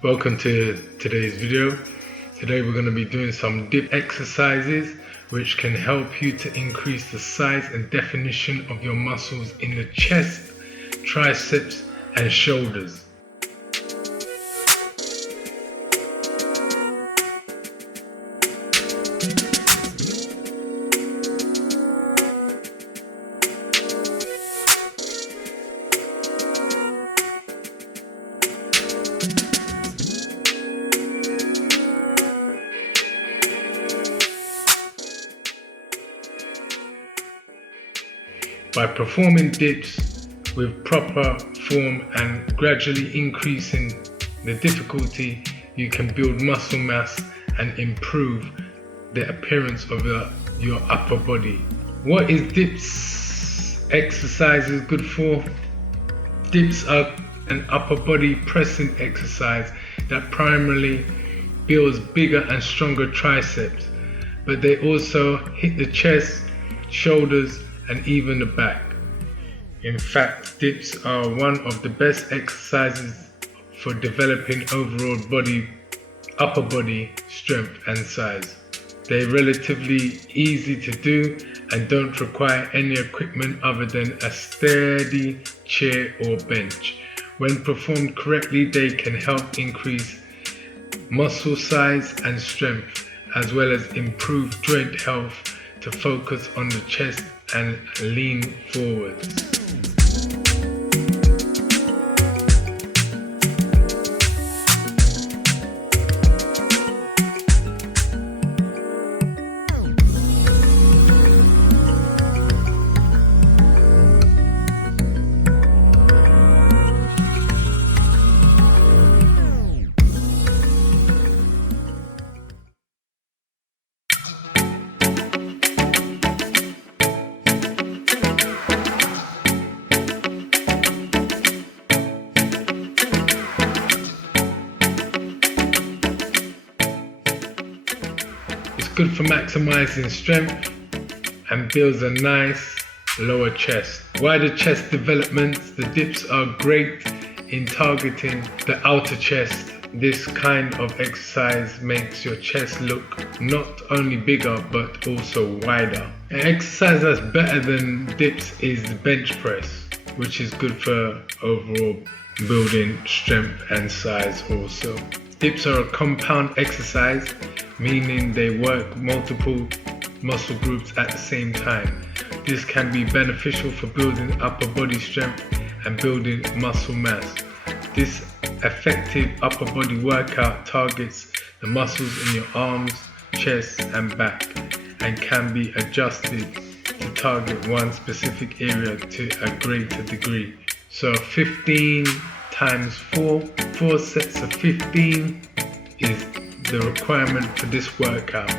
Welcome to today's video. Today we're going to be doing some dip exercises which can help you to increase the size and definition of your muscles in the chest, triceps and shoulders. By performing dips with proper form and gradually increasing the difficulty, you can build muscle mass and improve the appearance of your upper body. What is dips exercises good for? Dips are an upper body pressing exercise that primarily builds bigger and stronger triceps, but they also hit the chest, shoulders and even the back. In fact, dips are one of the best exercises for developing overall upper body strength and size. They're relatively easy to do and don't require any equipment other than a steady chair or bench. When performed correctly, they can help increase muscle size and strength, as well as improve joint health to focus on the chest and lean forwards. Good for maximizing strength and builds a nice lower chest. Wider chest developments, the dips are great in targeting the outer chest. This kind of exercise makes your chest look not only bigger but also wider. An exercise that's better than dips is the bench press, which is good for overall building strength and size also. Dips are a compound exercise, meaning they work multiple muscle groups at the same time. This can be beneficial for building upper body strength and building muscle mass. This effective upper body workout targets the muscles in your arms, chest and back and can be adjusted to target one specific area to a greater degree. So 15 times 4 sets of 15 is the requirement for this workout.